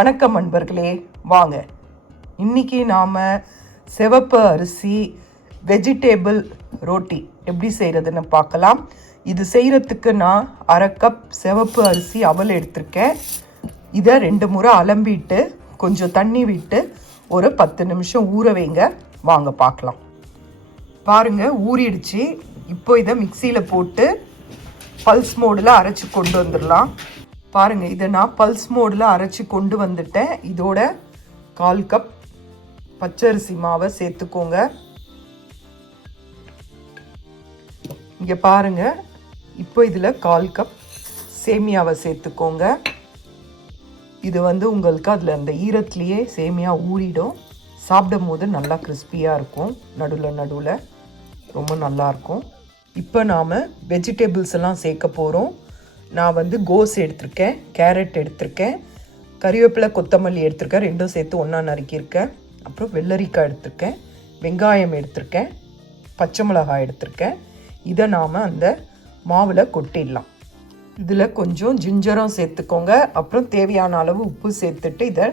வணக்கம் அன்பர்களே. வாங்க. இன்னைக்கு நாம் சிவப்பு அரிசி வெஜிடேபிள் ரோட்டி எப்படி செய்கிறதுன்னு பார்க்கலாம். இது செய்கிறதுக்கு நான் அரை கப் சிவப்பு அரிசி அவல் எடுத்திருக்கேன். இதை ரெண்டு முறை அலம்பிட்டு கொஞ்சம் தண்ணி விட்டு ஒரு பத்து நிமிஷம் ஊற வைங்க. வாங்க பார்க்கலாம். பாருங்க ஊறிடுச்சு. இப்போ இதை மிக்சியில் போட்டு பல்ஸ் மோடில் அரைச்சி கொண்டு வந்துடலாம். பாருங்கள் இதை நான் பல்ஸ் மோடில் அரைச்சி கொண்டு வந்துட்டேன். இதோட கால் கப் பச்சரிசி மாவை சேர்த்துக்கோங்க. இங்கே பாருங்க இப்போ இதில் கால் கப் சேமியாவை சேர்த்துக்கோங்க. இது வந்து உங்களுக்கு அதில் அந்த ஈரத்துலேயே சேமியா ஊறிடும். சாப்பிடும் போது நல்லா கிறிஸ்பியாக இருக்கும். நடுவில் நடுவில் ரொம்ப நல்லாயிருக்கும் இப்போ நாம் வெஜிடபிள்ஸ் எல்லாம் சேர்க்க போகிறோம் நான் வந்து கோஸ் எடுத்திருக்கேன் கேரட் எடுத்திருக்கேன் கறிவேப்பிலை கொத்தமல்லி எடுத்திருக்கேன் ரெண்டும் சேர்த்து ஒன்றா நறுக்கியிருக்கேன். அப்புறம் வெள்ளரிக்காய் எடுத்திருக்கேன் வெங்காயம் எடுத்திருக்கேன் பச்சை மிளகாய் எடுத்திருக்கேன். இதை நாம் அந்த மாவில் கொட்டிடலாம். இதில் கொஞ்சம் ஜிஞ்சரம் சேர்த்துக்கோங்க. அப்புறம் தேவையான அளவு உப்பு சேர்த்துட்டு இதை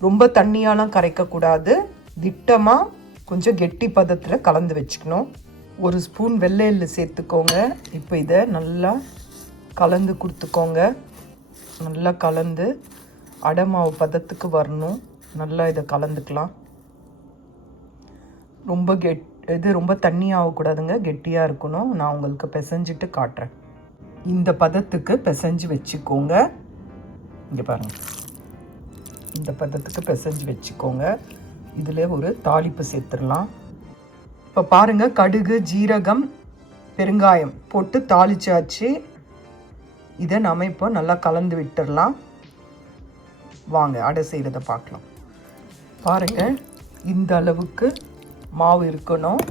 ரொம்ப தண்ணியாலாம் கரைக்கக்கூடாது. திட்டமாக கொஞ்சம் கெட்டி பதத்தில் கலந்து வச்சுக்கணும். ஒரு ஸ்பூன் வெள்ளை சேர்த்துக்கோங்க. இப்போ இதை நல்லா கலந்து கொடுத்துக்கோங்க. நல்லா கலந்து அடை மாவு பதத்துக்கு வரணும். நல்லா இதை கலந்துக்கலாம். ரொம்ப கெட் இது ரொம்ப தண்ணி ஆகக்கூடாதுங்க. கெட்டியாக இருக்கணும். நான் உங்களுக்கு பிசைஞ்சிட்டு காட்டுறேன். இந்த பதத்துக்கு பிசைஞ்சு வச்சுக்கோங்க. இங்கே பாருங்கள் இந்த பதத்துக்கு பிசைஞ்சு வச்சுக்கோங்க. இதில் ஒரு தாளிப்பு சேர்த்துடலாம். இப்போ பாருங்கள் கடுகு ஜீரகம் பெருங்காயம் போட்டு தாளிச்சாச்சு. இதை நம்ம இப்போ நல்லா கலந்து விட்டுடலாம். வாங்க அடை செய்கிறத பார்க்கலாம். பாருங்கள் இந்த அளவுக்கு மாவு இருக்கணும்.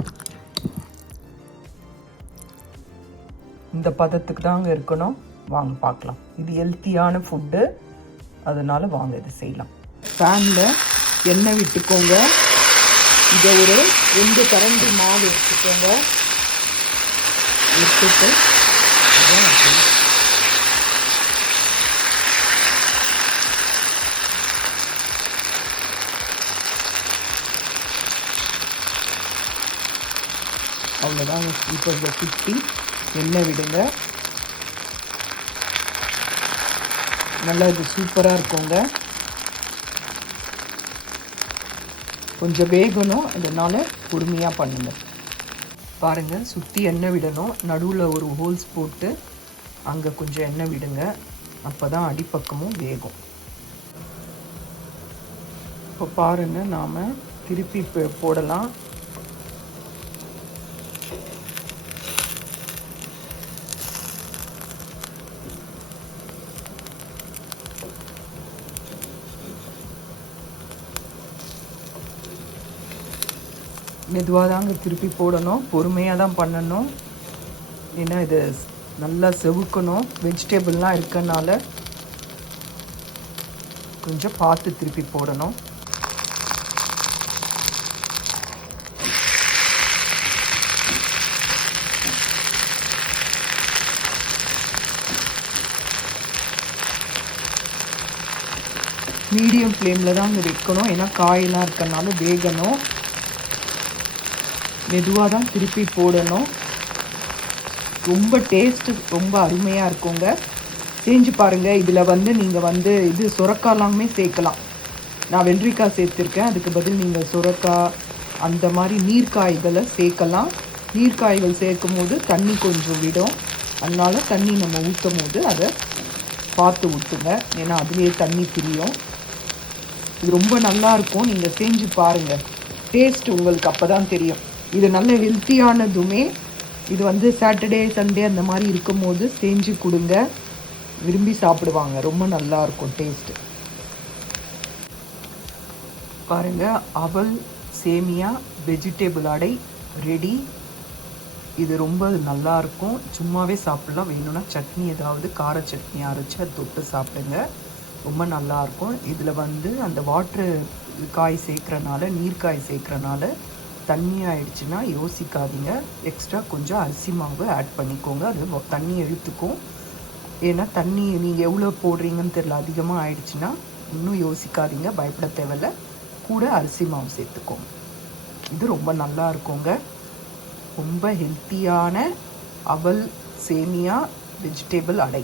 இந்த பதத்துக்கு தாங்க இருக்கணும். வாங்க பார்க்கலாம். இது ஹெல்த்தியான ஃபுட்டு அதனால் வாங்க இது செய்யலாம். ஃபேனில் எண்ணெய் விட்டுக்கோங்க. இதை ஒரு ரெண்டு கரண்டி மாவு எடுத்துக்கோங்க. எடுத்துட்டு அவ்வளோதான் அவ்வளோதாங்க இப்போ இதை சுற்றி எண்ணெய் விடுங்க? நல்லா இது சூப்பராக இருக்குங்க. கொஞ்சம் வேகணும். அதனால் பொறுமையாக பண்ணுங்கள் பாருங்கள் சுற்றி எண்ணெய் விடணும். நடுவில் ஒரு ஹோல்ஸ் போட்டு அங்கே கொஞ்சம் எண்ணெய் விடுங்க. அப்போ தான் அடிப்பக்கமும் வேகும். இப்போ பாருங்கள் நாம் திருப்பி இப்போ போடலாம். மெதுவாக தாங்க திருப்பி போடணும். பொறுமையாக தான் பண்ணணும். ஏன்னா இது நல்லா செவுக்கணும். வெஜிடபிள்லாம் இருக்கனால கொஞ்சம் பார்த்து திருப்பி போடணும். மீடியம் ஃப்ளேமில் தான் வைக்கணும். ஏன்னா காயெல்லாம் இருக்கனால வேகணும். மெதுவாக தான் திருப்பி போடணும். ரொம்ப டேஸ்ட்டு ரொம்ப அருமையாக இருக்குங்க. செஞ்சு பாருங்கள் இதில் வந்து நீங்கள் வந்து இது சுரக்காலாமே சேர்க்கலாம். நான் வெள்ளரிக்காய் சேர்த்துருக்கேன். அதுக்கு பதில் நீங்கள் சுரக்காய் அந்த மாதிரி நீர்க்காய்களை சேர்க்கலாம். நீர்க்காய்கள் சேர்க்கும் போது தண்ணி கொஞ்சம் விடும். அதனால தண்ணி நம்ம ஊற்றும் போது அதை பார்த்து ஊற்றுங்க ஏன்னா அதுலேயே தண்ணி பிரியும். இது ரொம்ப நல்லா இருக்கும். நீங்கள் செஞ்சு பாருங்கள் டேஸ்ட் உங்களுக்கு அப்போ தான் தெரியும். இது நல்ல ஹெல்த்தியானதுமே இது வந்து சாட்டர்டே சண்டே அந்த மாதிரி இருக்கும்போது செஞ்சு கொடுங்க. விரும்பி சாப்பிடுவாங்க. ரொம்ப நல்லா இருக்கும் டேஸ்ட்டு பாருங்கள் அவல் சேமியா வெஜிடபிள் அடை ரெடி இது ரொம்ப நல்லாயிருக்கும் சும்மாவே சாப்பிட்லாம். வேணும்னா சட்னி ஏதாவது கார சட்னி அரைச்சி அதை தொட்டு சாப்பிடுங்க. ரொம்ப நல்லாயிருக்கும் இதில் வந்து அந்த வாட்ரு காய் சேர்க்குறனால நீர்க்காய் சேர்க்குறனால தண்ணி ஆயிடுச்சுன்னா யோசிக்காதீங்க. எக்ஸ்ட்ரா கொஞ்சம் அரிசி மாவு ஆட் பண்ணிக்கோங்க. அது தண்ணி இழுத்துக்கும். ஏன்னா தண்ணி நீங்கள் எவ்வளோ போடுறீங்கன்னு தெரில அதிகமாக ஆயிடுச்சுன்னா இன்னும் யோசிக்காதீங்க. பயப்பட தேவையில்ல. கூட அரிசி மாவு சேர்த்துக்கோங்க. இது ரொம்ப நல்லா இருக்குங்க. ரொம்ப ஹெல்த்தியான அவல் சேமியா வெஜிடேபிள் அடை.